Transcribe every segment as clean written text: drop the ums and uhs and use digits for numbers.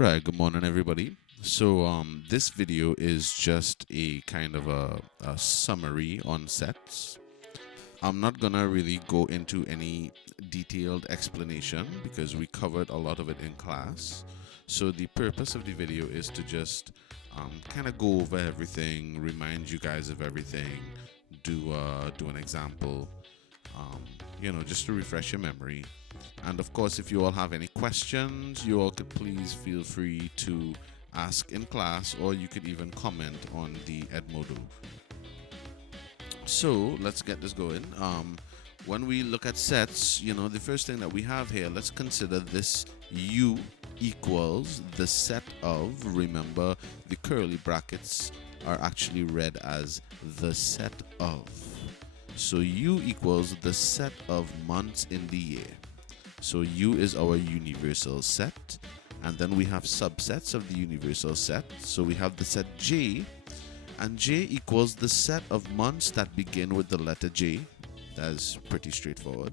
Right, good morning everybody. This video is just a kind of a summary on sets. I'm not gonna really go into any detailed explanation because we covered a lot of it in class. So the purpose of the video is to just kind of go over everything, remind you guys of everything, do an example, just to refresh your memory. And of course, if you all have any questions, you all could please feel free to ask in class, or you could even comment on the Edmodo. So let's get this going. When we look at sets, the first thing that we have here, let's consider this U equals the set of, remember the curly brackets are actually read as the set of. So U equals the set of months in the year. So U is our universal set, and then we have subsets of the universal set. So we have the set J, and J equals the set of months that begin with the letter J. That's pretty straightforward.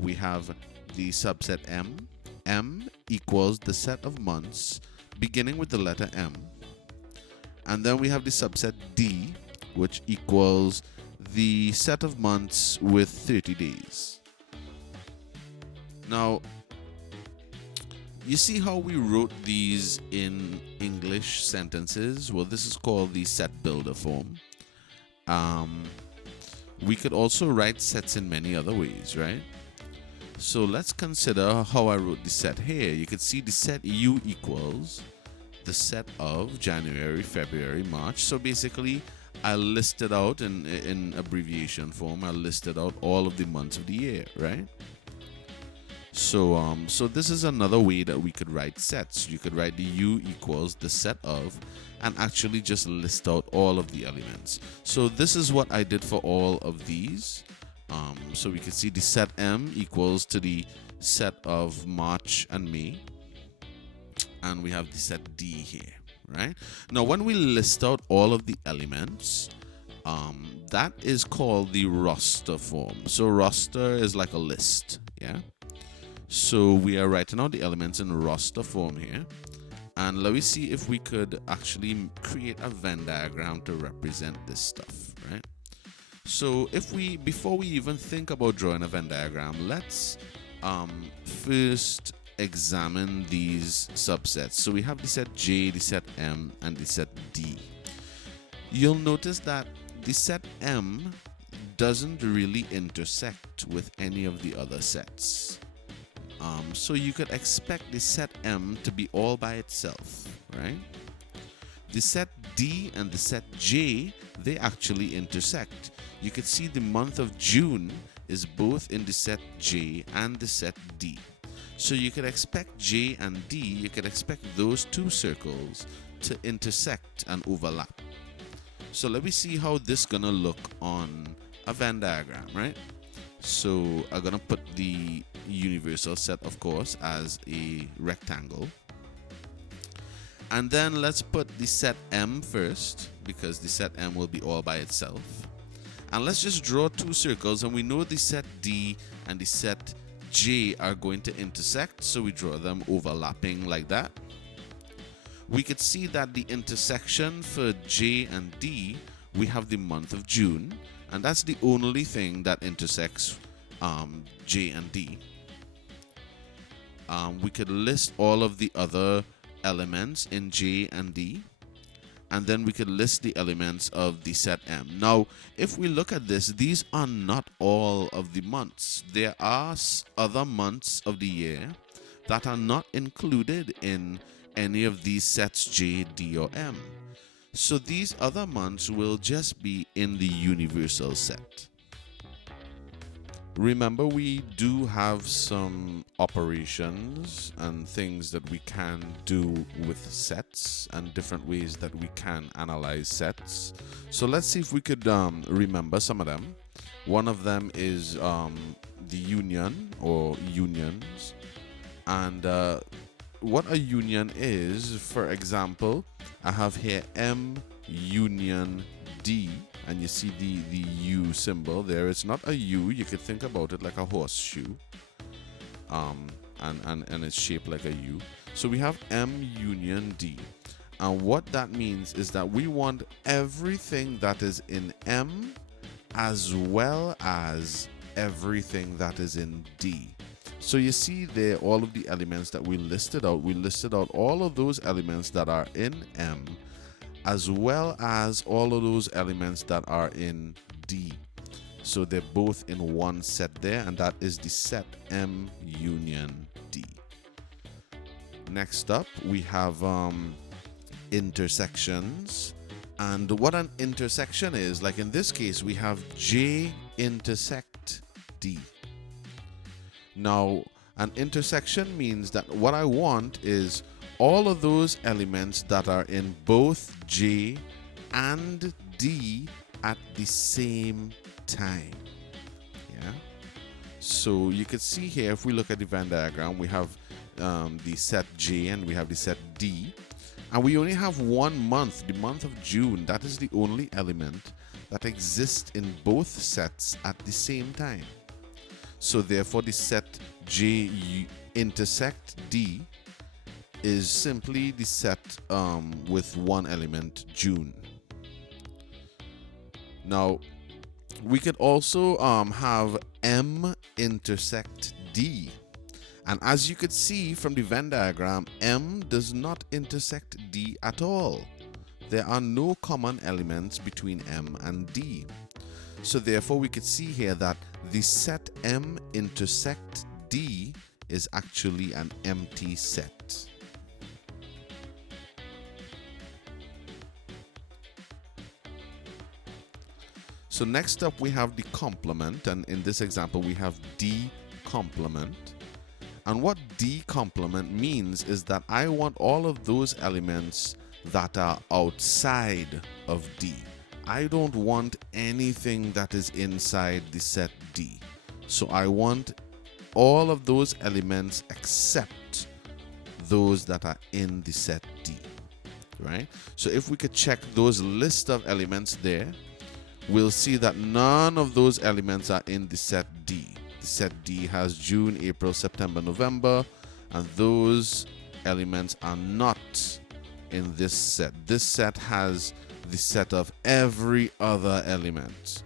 We have the subset M. M equals the set of months beginning with the letter M. And then we have the subset D, which equals the set of months with 30 days. Now, you see how we wrote these in English sentences? Well, this is called the set builder form. We could also write sets in many other ways, right? So let's consider how I wrote the set here. You could see the set U equals the set of January, February, March. So basically, I listed out in abbreviation form, I listed out all of the months of the year, right? So this is another way that we could write sets. You could write the U equals the set of and actually just list out all of the elements. So this is what I did for all of these. So we can see the set M equals to the set of March and May. And we have the set D here, right? Now, when we list out all of the elements, that is called the roster form. So roster is like a list, yeah? So we are writing out the elements in roster form here. And let me see if we could actually create a Venn diagram to represent this stuff, right? So before we even think about drawing a Venn diagram, let's first examine these subsets. So we have the set J, the set M, and the set D. You'll notice that the set M doesn't really intersect with any of the other sets. So you could expect the set M to be all by itself, right? The set D and the set J, they actually intersect. You could see the month of June is both in the set J and the set D. So you could expect J and D, you could expect those two circles to intersect and overlap. So let me see how this is gonna look on a Venn diagram, right? So I'm gonna put the universal set, of course, as a rectangle. And then let's put the set M first, because the set M will be all by itself. And let's just draw two circles, and we know the set D and the set J are going to intersect, so we draw them overlapping like that. We could see that the intersection for J and D, we have the month of June, and that's the only thing that intersects J and D. We could list all of the other elements in J and D, and then we could list the elements of the set M. Now, if we look at this, these are not all of the months. There are other months of the year that are not included in any of these sets J, D, or M. So these other months will just be in the universal set. Remember, we do have some operations and things that we can do with sets and different ways that we can analyze sets. So let's see if we could remember some of them. One of them is the union or unions. And what a union is, for example, I have here M union D, and you see the U symbol there. It's not a U. You could think about it like a horseshoe. and it's shaped like a U. So we have M union D. And what that means is that we want everything that is in M as well as everything that is in D. So you see there all of the elements that we listed out. We listed out all of those elements that are in M as well as all of those elements that are in D. So they're both in one set there, and that is the set M union D. Next up, we have intersections. And what an intersection is, like in this case, we have J intersect D. Now, an intersection means that what I want is all of those elements that are in both J and D at the same time. Yeah. So you can see here, if we look at the Venn diagram, we have the set J and we have the set D. And we only have 1 month, the month of June. That is the only element that exists in both sets at the same time. So therefore, the set J intersect D is simply the set with one element, June. Now, we could also have M intersect D. And as you could see from the Venn diagram, M does not intersect D at all. There are no common elements between M and D. So therefore, we could see here that the set M intersect D is actually an empty set. So next up, we have the complement, and in this example, we have D complement. And what D complement means is that I want all of those elements that are outside of D. I don't want anything that is inside the set D. So I want all of those elements except those that are in the set D, right? So if we could check those list of elements there, we'll see that none of those elements are in the set D. The set D has June, April, September, November, and those elements are not in this set. This set has the set of every other element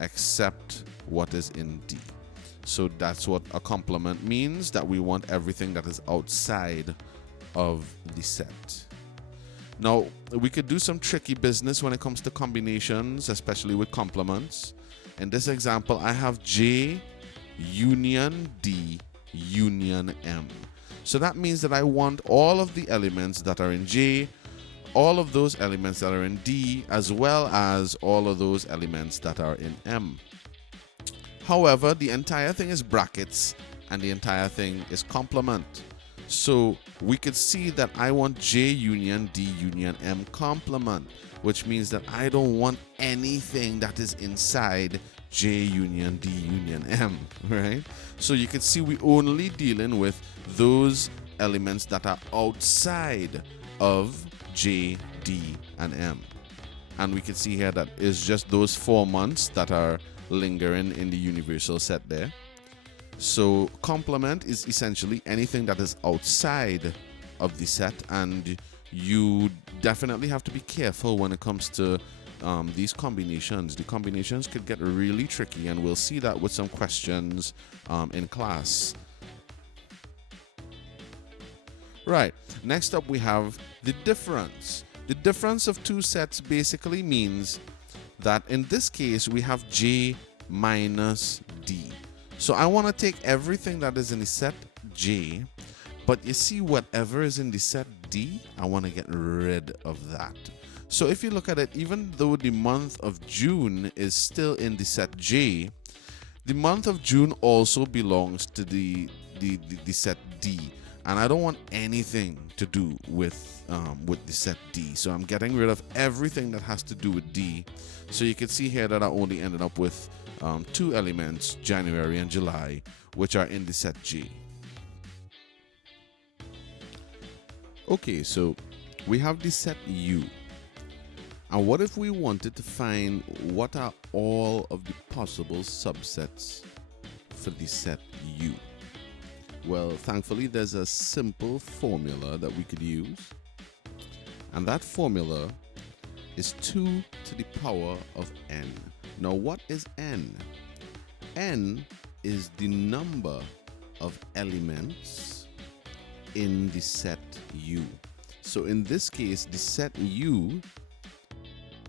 except what is in D. So that's what a complement means, that we want everything that is outside of the set. Now, we could do some tricky business when it comes to combinations, especially with complements. In this example, I have J union D union M. So that means that I want all of the elements that are in J, all of those elements that are in D, as well as all of those elements that are in M. However, the entire thing is brackets and the entire thing is complement. So we could see that I want J union D union M complement, which means that I don't want anything that is inside J union D union M, right? So you can see we only dealing with those elements that are outside of J, D, and M. And we can see here that it's just those 4 months that are lingering in the universal set there. So complement is essentially anything that is outside of the set, and you definitely have to be careful when it comes to these combinations. The combinations could get really tricky, and we'll see that with some questions in class. Right, next up we have the difference. The difference of two sets basically means that in this case we have J minus D. So I want to take everything that is in the set J, but you see whatever is in the set D, I want to get rid of that. So if you look at it, even though the month of June is still in the set J, the month of June also belongs to the set D. And I don't want anything to do with the set D. So I'm getting rid of everything that has to do with D. So you can see here that I only ended up with 2 elements, January and July, which are in the set J. Okay, so we have the set U. And what if we wanted to find what are all of the possible subsets for the set U? Well, thankfully, there's a simple formula that we could use. And that formula is 2 to the power of n. Now, what is n? N is the number of elements in the set U. So in this case, the set U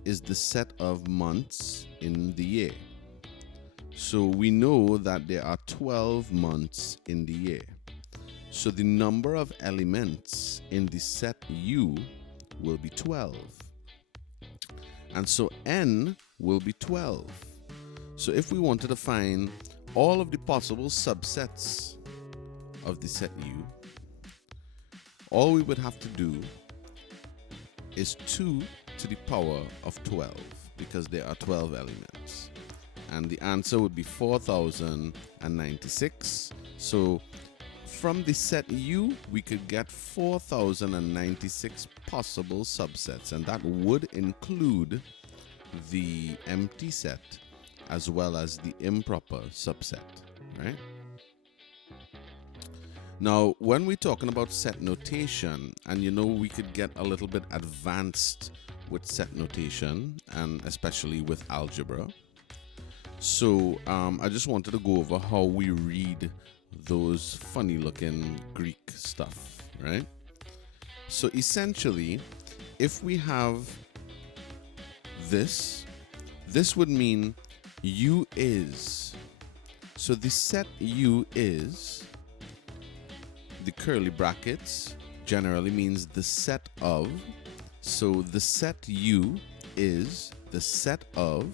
is the set of months in the year. So we know that there are 12 months in the year. So the number of elements in the set U will be 12. And so n will be 12. So if we wanted to find all of the possible subsets of the set U, all we would have to do is 2 to the power of 12, because there are 12 elements. And the answer would be 4096. So from the set U, we could get 4096 possible subsets, and that would include the empty set as well as the improper subset, right? Now, when we're talking about set notation, and we could get a little bit advanced with set notation, and especially with algebra. So I just wanted to go over how we read those funny looking Greek stuff, right? So essentially, if we have this would mean U is. So the set U is, the curly brackets generally means the set of. So the set U is the set of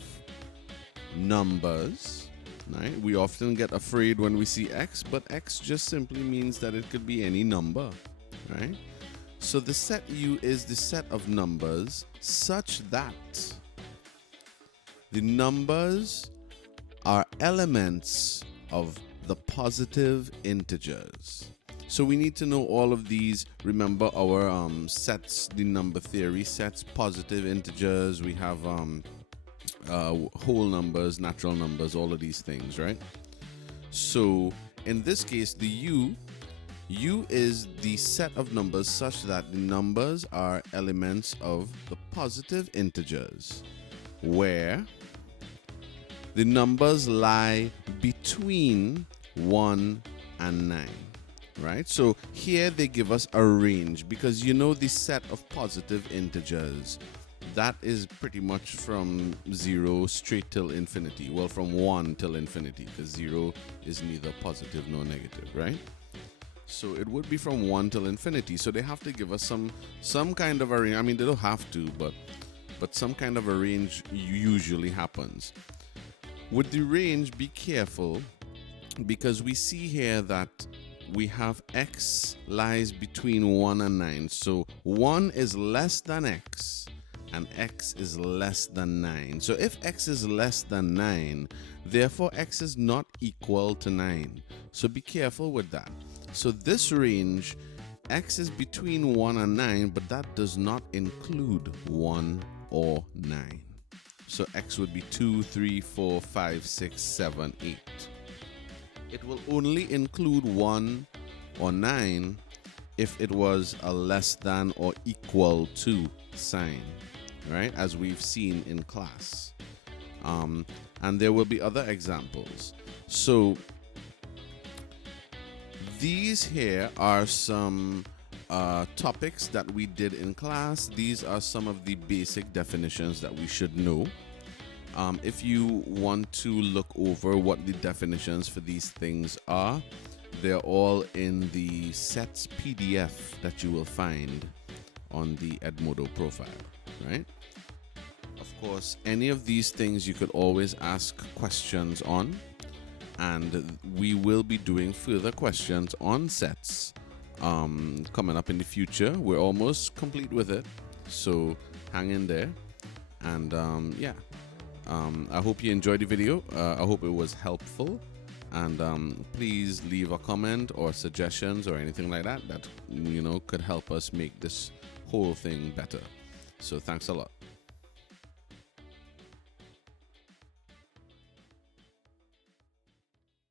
numbers, right? We often get afraid when we see X, but X just simply means that it could be any number, right? So the set U is the set of numbers such that the numbers are elements of the positive integers. So we need to know all of these. Remember our sets, the number theory sets, positive integers. We have whole numbers, natural numbers, all of these things, right? So in this case, the U is the set of numbers such that the numbers are elements of the positive integers, where the numbers lie between 1 and 9. Right? So here they give us a range, because the set of positive integers, that is pretty much from 0 straight till infinity. Well, from 1 till infinity, because 0 is neither positive nor negative, right? So it would be from 1 till infinity. So they have to give us some kind of a range. I mean, they don't have to, but some kind of a range usually happens. With the range, be careful, because we see here that we have X lies between 1 and 9. So 1 is less than X and X is less than 9. So if X is less than 9, therefore X is not equal to 9. So be careful with that. So this range, X is between 1 and 9, but that does not include 1 or 9. So X would be 2, 3, 4, 5, 6, 7, 8. It will only include 1 or 9 if it was a less than or equal to sign, right? As we've seen in class. And there will be other examples. So these here are some topics that we did in class. These are some of the basic definitions that we should know. If you want to look over what the definitions for these things are, they're all in the sets PDF that you will find on the Edmodo profile, right? Of course, any of these things you could always ask questions on, and we will be doing further questions on sets coming up in the future. We're almost complete with it, so hang in there. And yeah. I hope you enjoyed the video. I hope it was helpful, and please leave a comment or suggestions or anything like that could help us make this whole thing better. So thanks a lot.